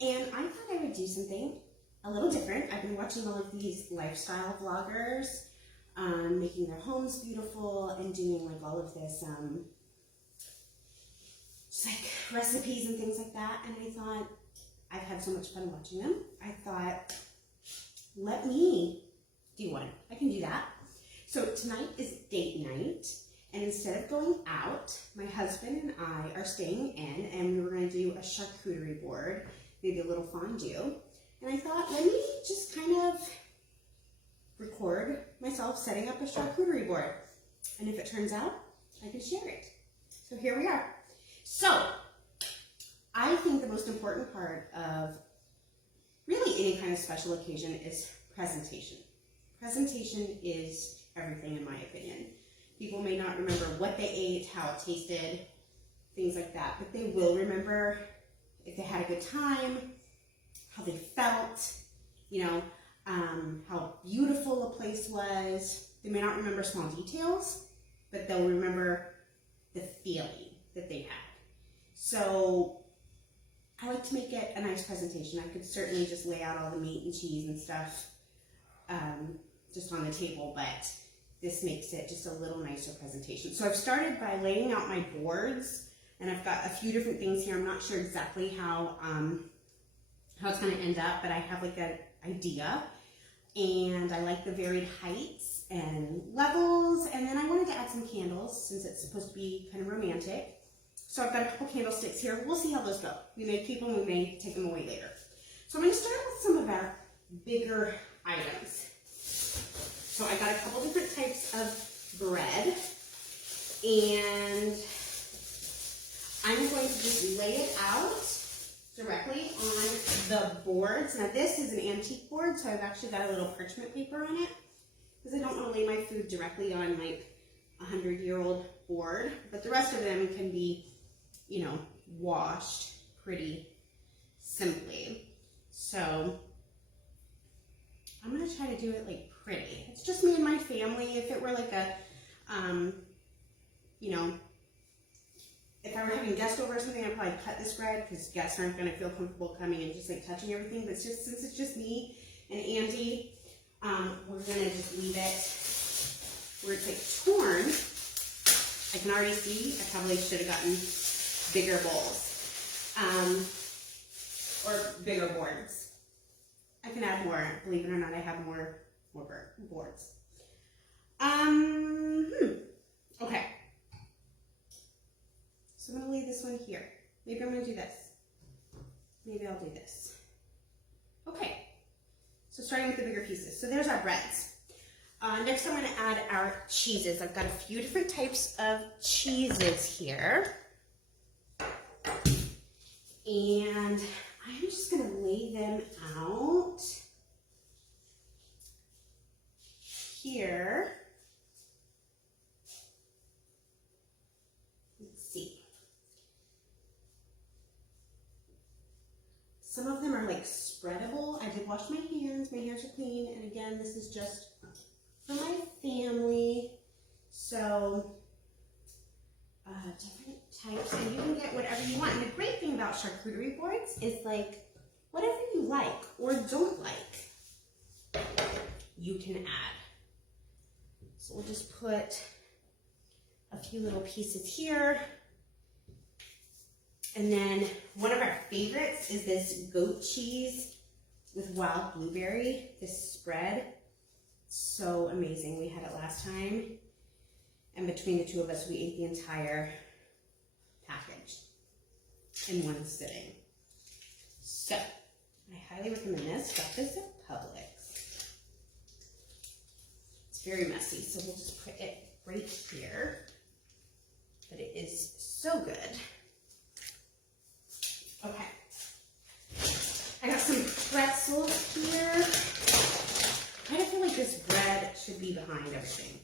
And I thought I would do something a little different. I've been watching all of these lifestyle vloggers making their homes beautiful and doing like all of this just like recipes and things like that. And I thought, I've had so much fun watching them. I thought, let me do one. I can do that. So tonight is date night. And instead of going out, my husband and I are staying in, and we were going to do a charcuterie board, maybe a little fondue. And I thought, let me just kind of record myself setting up a charcuterie board. And if it turns out, I can share it. So here we are. So I think the most important part of really any kind of special occasion is presentation. Presentation is everything in my opinion. People may not remember what they ate, how it tasted, things like that, but they will remember if they had a good time, how they felt, you know, how beautiful a place was. They may not remember small details, but they'll remember the feeling that they had. So I like to make it a nice presentation. I could certainly just lay out all the meat and cheese and stuff just on the table, but this makes it just a little nicer presentation. So I've started by laying out my boards, and I've got a few different things here. I'm not sure exactly how it's going to end up, but I have like an idea, and I like the varied heights and levels, and then I wanted to add some candles since it's supposed to be kind of romantic. So I've got a couple candlesticks here. We'll see how those go. We may keep them, we may take them away later. So I'm going to start with some of our bigger items. So I got a couple different types of bread, and I'm going to just lay it out directly on the boards. Now this is an antique board, so I've actually got a little parchment paper on it because I don't want to lay my food directly on like a 100-year-old board, but the rest of them can be, you know, washed pretty simply. So I'm going to try to do it like pretty. It's just me and my family. If it were like a, you know, if I were having guests over or something, I'd probably cut this bread because guests aren't going to feel comfortable coming and just like touching everything. But it's just, since it's just me and Andy, we're going to just leave it where it's like torn. I can already see I probably should have gotten bigger bowls or bigger boards. I can add more, believe it or not, I have more boards. Okay. So I'm gonna leave this one here. Maybe I'm gonna do this. Maybe I'll do this. Okay. So starting with the bigger pieces. So there's our breads. Next I'm gonna add our cheeses. I've got a few different types of cheeses here. And I'm just gonna lay them out here. Let's see. Some of them are like spreadable. I did wash my hands. My hands are clean. And again, this is just for my family. So different types, and you can get whatever you want. And the great thing about charcuterie boards is like whatever you like or don't like, you can add. So we'll just put a few little pieces here. And then one of our favorites is this goat cheese with wild blueberry, this spread. So amazing. We had it last time. And between the two of us, we ate the entire package in one sitting. So, I highly recommend this. Got this at Publix. It's very messy, so we'll just put it right here. But it is so good. Okay. I got some pretzels here. I kind of feel like this bread should be behind everything,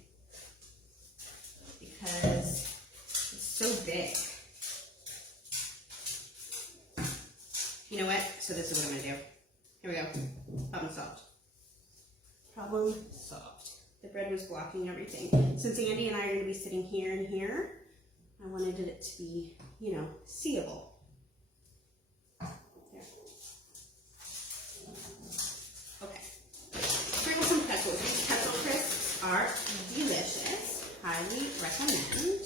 because it's so big. You know what? So this is what I'm gonna do. Here we go. Problem solved. Problem solved. The bread was blocking everything. Since Andy and I are gonna be sitting here and here, I wanted it to be, you know, seeable. There. are delicious. Highly recommend.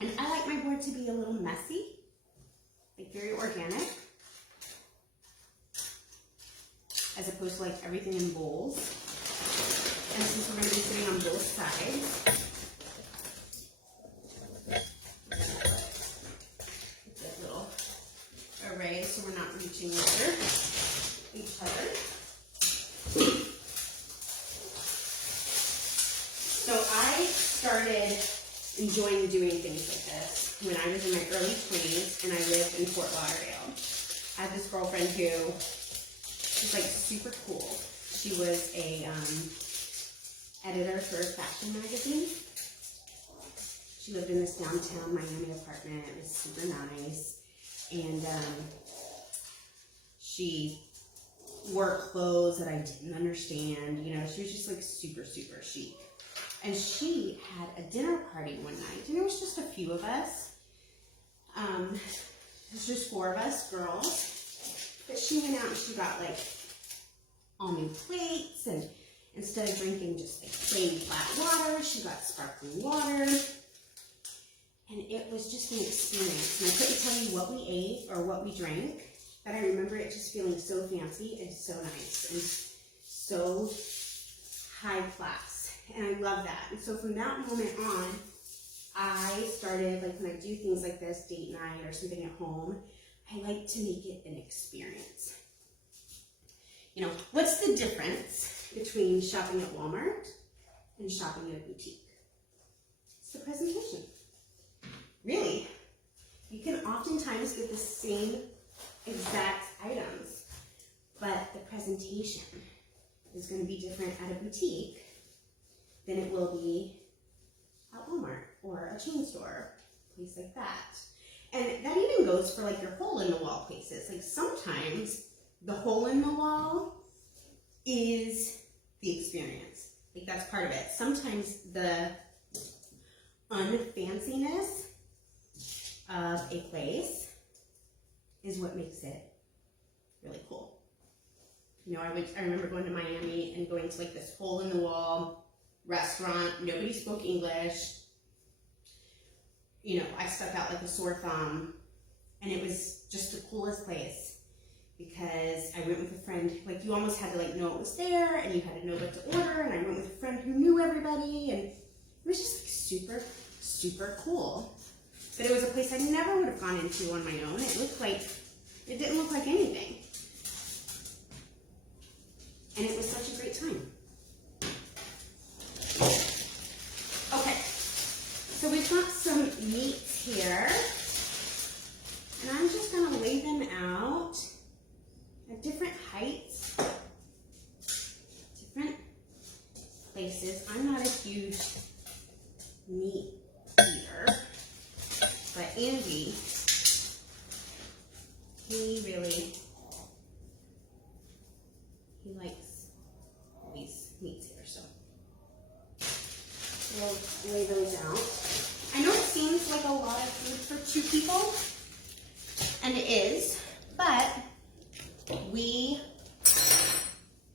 And I like my board to be a little messy, like very organic, as opposed to like everything in bowls. And since we're going to be sitting on both sides, a little array so we're not reaching over each other. So I started enjoying doing things like this when I was in my early 20s and I lived in Fort Lauderdale. I had this girlfriend who was like super cool. She was a editor for a fashion magazine. She lived in this downtown Miami apartment. It was super nice. And she wore clothes that I didn't understand. You know, she was just like super, super chic. And she had a dinner party one night, and there was just a few of us. It was just 4 of us girls. But she went out and she got like all new plates, and instead of drinking just like plain flat water, she got sparkling water. And it was just an experience. And I couldn't tell you what we ate or what we drank, but I remember it just feeling so fancy and so nice and so high class. And I love that. And so from that moment on, I started, like when I do things like this, date night or something at home, I like to make it an experience. You know, what's the difference between shopping at Walmart and shopping at a boutique? It's the presentation. Really, you can oftentimes get the same exact items, but the presentation is going to be different at a boutique than it will be at Walmart or a chain store, a place like that. And that even goes for like your hole-in-the-wall places. Like sometimes the hole-in-the-wall is the experience. Like that's part of it. Sometimes the unfanciness of a place is what makes it really cool. You know, I remember going to Miami and going to like this hole-in-the-wall restaurant. Nobody spoke English. You know, I stuck out like a sore thumb, and it was just the coolest place because I went with a friend. Like you almost had to like know it was there, and you had to know what to order. And I went with a friend who knew everybody, and it was just like super, super cool. But it was a place I never would have gone into on my own. It didn't look like anything, and it was such a great time. Okay, so we've got some meats here, and I'm just going to lay them out at different heights, different places. I'm not a huge meat eater, but Andy, he likes these meats here, so we'll lay those out. I know it seems like a lot of food for 2 people, and it is, but we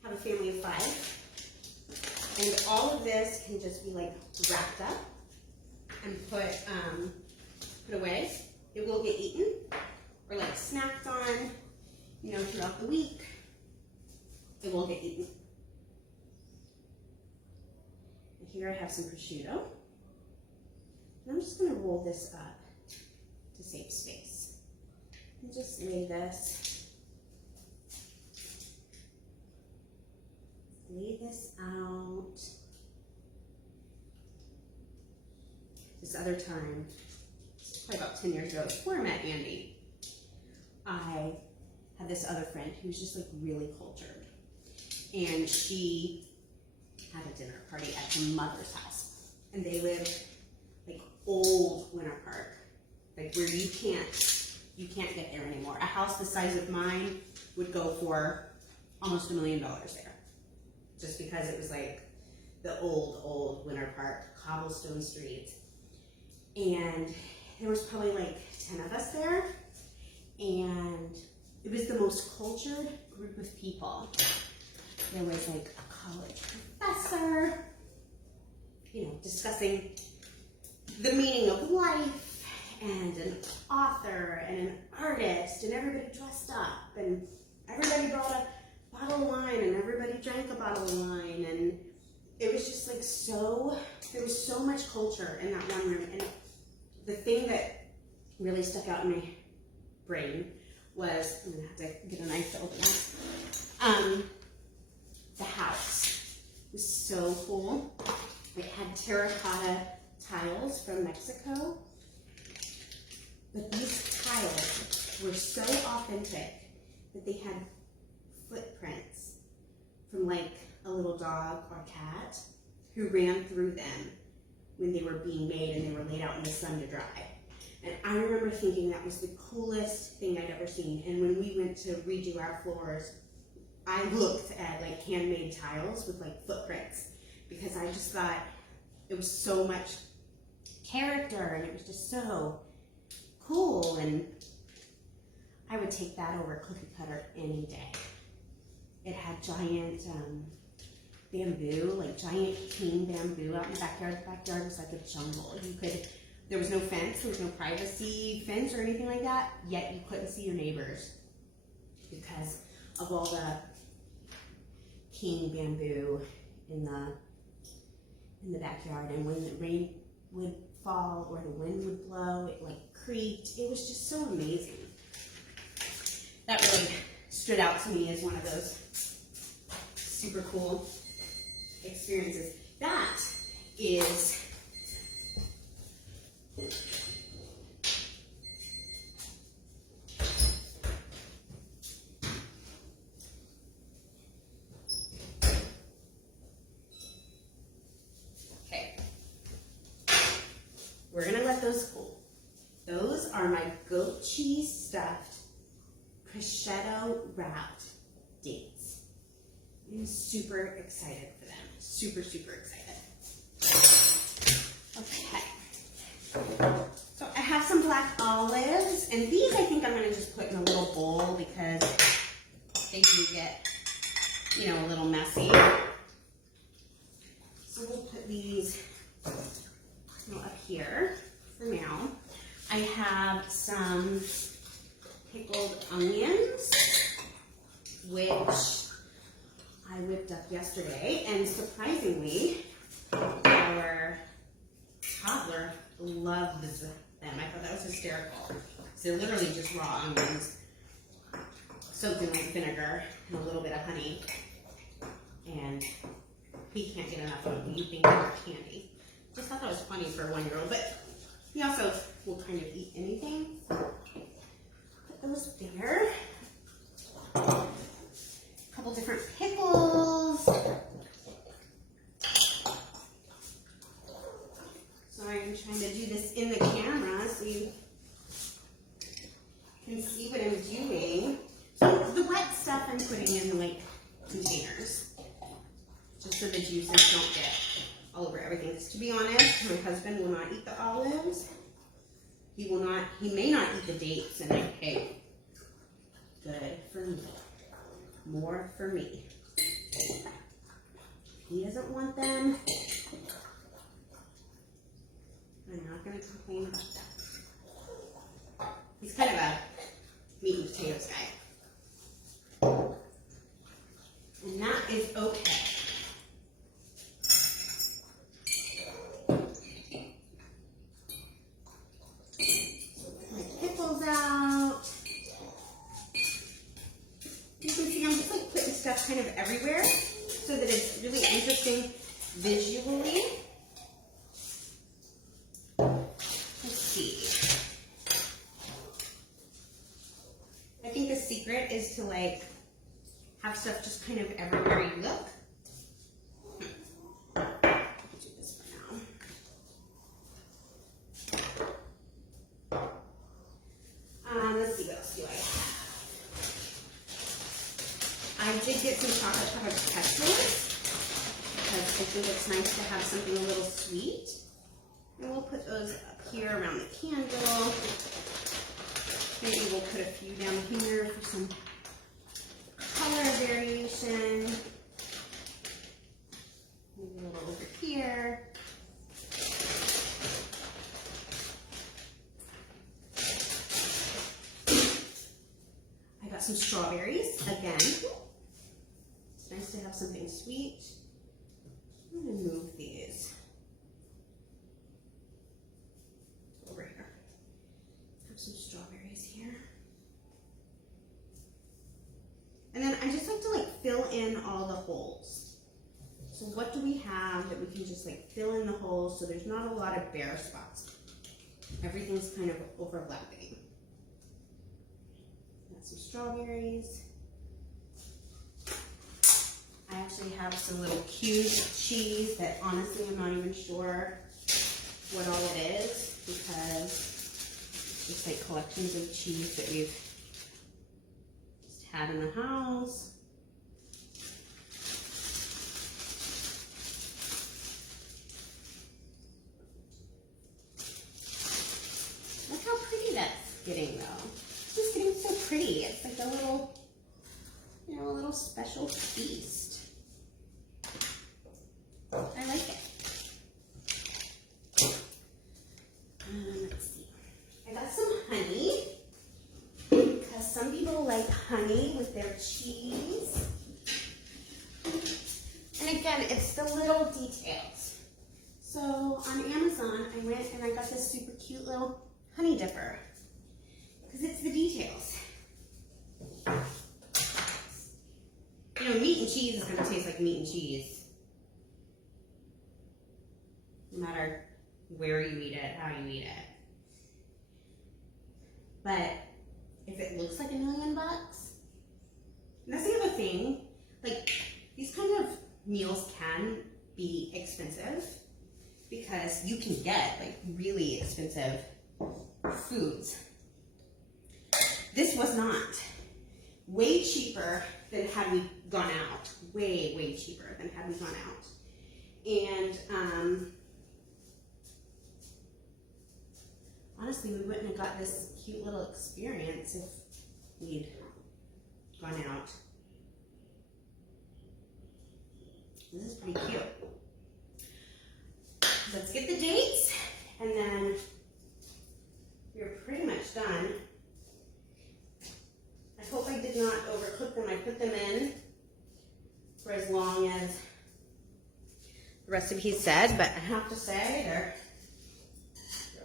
have a family of 5, and all of this can just be like wrapped up and put away. It will get eaten or like snacked on, you know, throughout the week. It will get eaten. Here I have some prosciutto. And I'm just going to roll this up to save space. And just lay this out. This other time, probably about 10 years ago, before I met Andy, I had this other friend who was just like really cultured. And she had a dinner party at her mother's house, and they lived like old Winter Park, like where you can't get there anymore. A house the size of mine would go for almost $1 million there, just because it was like the old Winter Park, cobblestone streets. And there was probably like 10 of us there, and it was the most cultured group of people. There was like a college professor, discussing the meaning of life and an author and an artist, and everybody dressed up, and everybody brought a bottle of wine, and everybody drank a bottle of wine, and it was just like there was so much culture in that one room. And the thing that really stuck out in my brain was, I'm gonna have to get a knife to open this, the house. It was so cool. It had terracotta tiles from Mexico, but these tiles were so authentic that they had footprints from like a little dog or cat who ran through them when they were being made and they were laid out in the sun to dry. And I remember thinking that was the coolest thing I'd ever seen. And when we went to redo our floors, I looked at like handmade tiles with like footprints, because I just thought it was so much character and it was just so cool. And I would take that over cookie cutter any day. It had giant bamboo, like giant king bamboo out in the backyard. The backyard was like a jungle. There was no fence, there was no privacy fence or anything like that, yet you couldn't see your neighbors because of all the king bamboo in the backyard. And when the rain would fall or the wind would blow, it like creaked. It was just so amazing. That really stood out to me as one of those super cool experiences. That is okay. We're gonna let those cool. Those are my goat cheese stuffed prosciutto wrapped dates. I'm super excited for them. Super, super excited. Okay. So I have some black olives, and these I think I'm going to just put in a little bowl because they do get, a little messy. So we'll put these up here for now. I have some pickled onions, which I whipped up yesterday, and surprisingly, our toddler loves them. I thought that was hysterical. So they're literally just raw onions soaked in like vinegar and a little bit of honey, and he can't get enough of them. You think they're candy. Just thought that was funny for a 1-year-old, but he also will kind of eat anything. Put those there. A couple different pickles. Sorry, I'm trying to do this in the camera so you can see what I'm doing. So the wet stuff I'm putting in like containers, just so the juices don't get all over everything. Because to be honest, my husband will not eat the olives. He may not eat the dates, and like, hey, good for me. More for me. He doesn't want them. I'm not going to complain about that. He's kind of a meat and potatoes guy. And that is okay. My pickles out. You can see I'm just like putting stuff kind of everywhere so that it's really interesting visually. Let's see. I think the secret is to like have stuff just kind of everywhere you look. Do this for now. Let's see, what else do I have? I did get some chocolate covered pretzels because I think it's nice to have something a little sweet. And we'll put those up here around the candle. Maybe we'll put a few down here for some color variation. Maybe a little over here. some strawberries again. It's nice to have something sweet. I'm gonna move these over here. Have some strawberries here. And then I just like to fill in all the holes. So what do we have that we can just fill in the holes so there's not a lot of bare spots? Everything's kind of overlapping. Got some strawberries. I actually have some little cubed cheese that honestly I'm not even sure what all it is, because it's just collections of cheese that we've just had in the house. Look how pretty that's getting though. It's just getting so pretty. It's like a little, a little special feast. I like it. Let's see. I got some honey, because some people like honey with their cheese. And again, it's the little details. So on Amazon, I went and I got this super cute little honey dipper, because it's the details. Meat and cheese is going to taste like meat and cheese. No matter where you eat it, how you eat it. But if it looks like $1 million, and that's the other thing, these kind of meals can be expensive, because you can get really expensive foods. This was not. Way cheaper than had we gone out. Way, way cheaper than had we gone out. And honestly, we wouldn't have got this cute little experience if we'd gone out. This is pretty cute. Let's get the dates, and then we're pretty much done. I hope I did not overcook them. I put them in for as long as the recipe said, but I have to say they're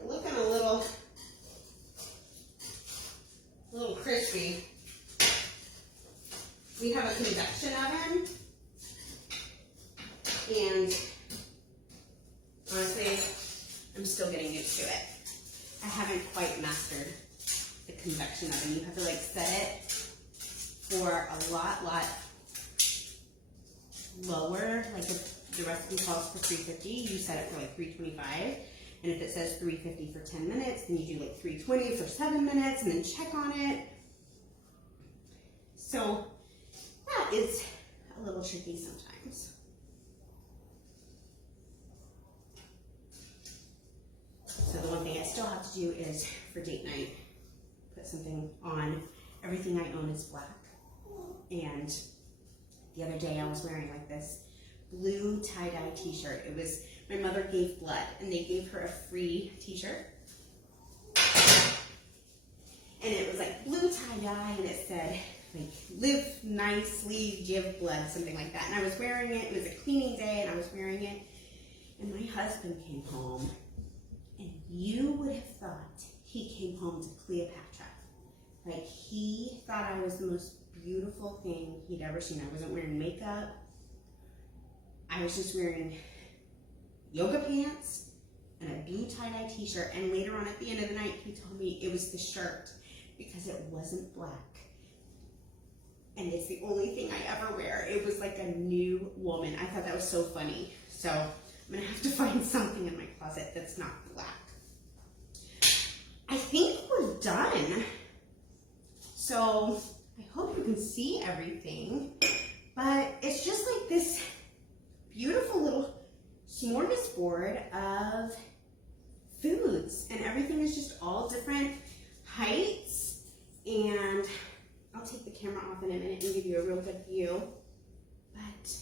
looking a little crispy. We have a convection oven, and honestly, I'm still getting used to it. I haven't quite mastered the convection oven. You have to set it for a lot lower. The recipe calls for 350, you set it for 325. And if it says 350 for 10 minutes, then you do 320 for 7 minutes and then check on it. So that is a little tricky sometimes. So the one thing I still have to do is for date night, put something on. Everything I own is black. And the other day I was wearing this blue tie-dye t-shirt. It was, my mother gave blood and they gave her a free t-shirt. And it was blue tie-dye, and it said live nicely, give blood, something like that. And I was wearing it. It was a cleaning day and I was wearing it. And my husband came home, and you would have thought he came home to Cleopatra. He thought I was the most beautiful thing he'd ever seen. I wasn't wearing makeup. I was just wearing yoga pants and a blue tie-dye t-shirt. And later on at the end of the night, he told me it was the shirt because it wasn't black. And it's the only thing I ever wear. It was like a new woman. I thought that was so funny. So I'm gonna have to find something in my closet that's not black. I think we're done. So I hope you can see everything, but it's just this beautiful little smorgasbord of foods, and everything is just all different heights. And I'll take the camera off in a minute and give you a real good view, but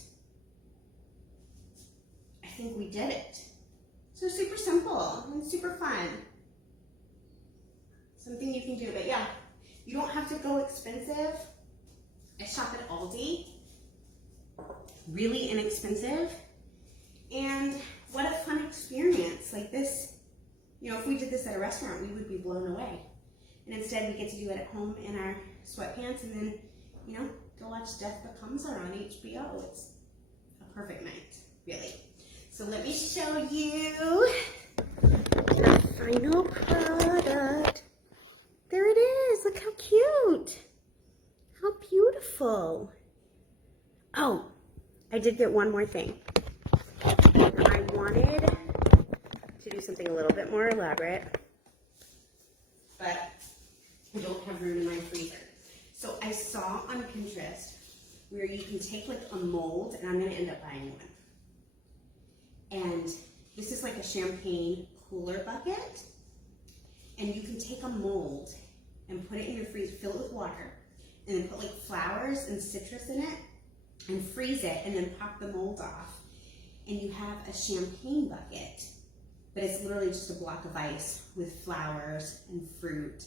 I think we did it. So super simple and super fun. Something you can do, but yeah, you don't have to go expensive. I shop at Aldi, really inexpensive, and what a fun experience. Like this, you know, if we did this at a restaurant, we would be blown away. And instead we get to do it at home in our sweatpants and then, you know, go watch Death Becomes Her on HBO. It's a perfect night, really. So let me show you the final product. There it is, look how cute. How beautiful. Oh, I did get one more thing. I wanted to do something a little bit more elaborate, but I don't have room in my freezer. So I saw on Pinterest where you can take like a mold, and I'm gonna end up buying one. And this is like a champagne cooler bucket, and you can take a mold and put it in your freezer, fill it with water, and then put like flowers and citrus in it, and freeze it, and then pop the mold off. And you have a champagne bucket, but it's literally just a block of ice with flowers and fruit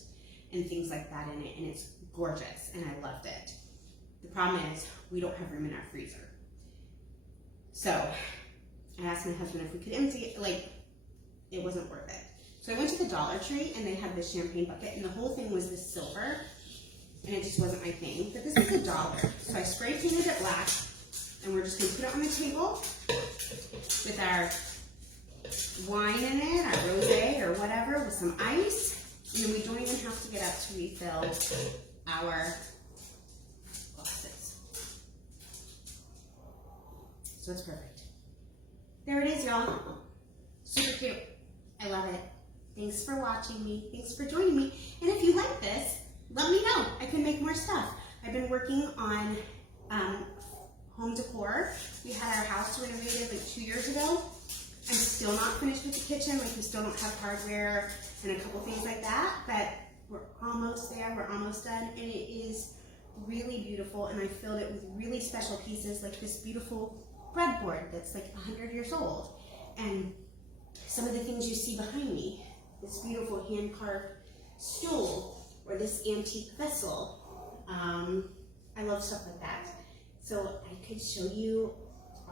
and things like that in it, and it's gorgeous, and I loved it. The problem is we don't have room in our freezer. So I asked my husband if we could empty it, like it wasn't worth it. So I went to the Dollar Tree and they had this champagne bucket, and the whole thing was this silver, and it just wasn't my thing. But this is $1. So I spray painted it black, and we're just gonna put it on the table with our wine in it, our rosé or whatever, with some ice. And then we don't even have to get up to refill our glasses. So it's perfect. There it is, y'all. Super cute. I love it. Thanks for watching me. Thanks for joining me. And if you like this, let me know. I can make more stuff. I've been working on home decor. We had our house renovated like 2 years ago. I'm still not finished with the kitchen. Like we still don't have hardware and a couple things like that, but we're almost there. We're almost done, and it is really beautiful. And I filled it with really special pieces, like this beautiful breadboard that's like 100 years old, and some of the things you see behind me, this beautiful hand-carved stool, or this antique vessel. I love stuff like that. So I could show you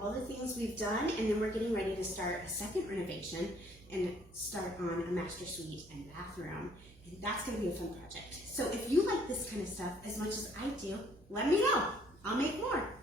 all the things we've done, and then we're getting ready to start a second renovation and start on a master suite and bathroom, and that's going to be a fun project. So if you like this kind of stuff as much as I do, let me know. I'll make more.